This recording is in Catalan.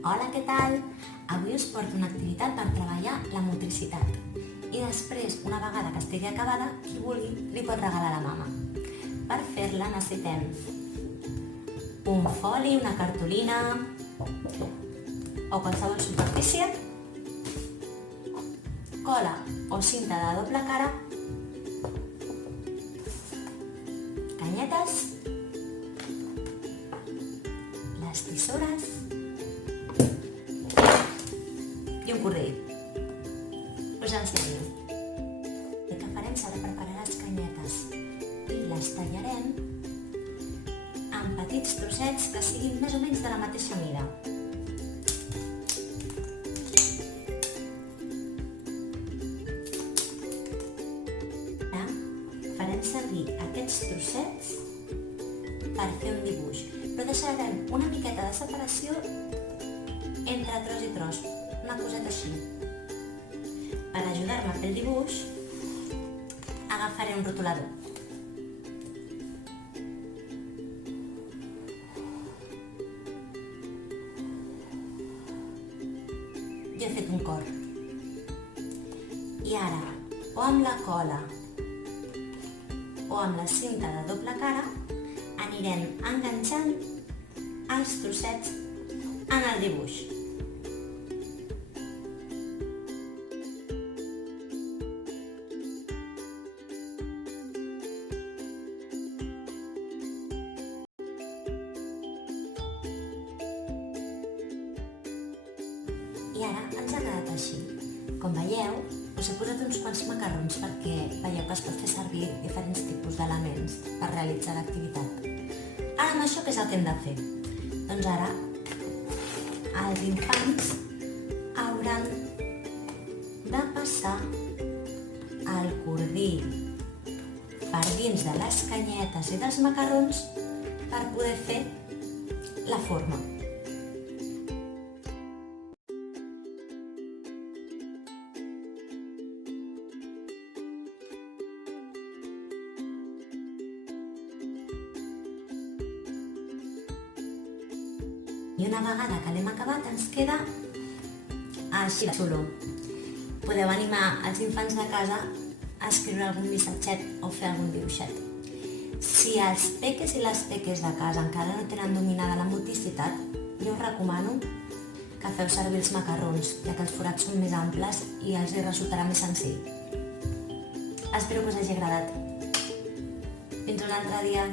Hola, què tal? Avui us porto una activitat per treballar la motricitat. I després, una vegada que estigui acabada, qui vulgui li pot regalar a la mama. Per fer-la necessitem un foli, una cartolina o qualsevol superfície, cola o cinta de doble cara, canyetes, les tisores i un cordill. Us ensenyo. El que farem serà preparar les canyetes i les tallarem en petits trossets que siguin més o menys de la mateixa mida. Ara farem servir aquests trossets per fer un dibuix, però deixarem una miqueta de separació entre tros i tros, una coseta així. Per ajudar-me a fer el dibuix, agafaré un rotulador. Jo he fet un cor. I ara, o amb la cola o amb la cinta de doble cara, anirem enganxant els trossets en el dibuix. I ara ens ha quedat així. Com veieu, us he posat uns quants macarrons perquè veieu que es pot fer servir diferents tipus d'elements per realitzar l'activitat. Ara amb això què és el que hem de fer? Doncs ara els infants hauran de passar el cordill per dins de les canyetes i dels macarrons per poder fer la forma. I una vegada que l'hem acabat ens queda així de xulo. Podeu animar els infants de casa a escriure algun missatget o fer algun dibuixet. Si els peques i les peques de casa encara no tenen dominada la motricitat, jo us recomano que feu servir els macarrons, ja que els forats són més amples i els hi resultarà més senzill. Espero que us hagi agradat. Fins un altre dia.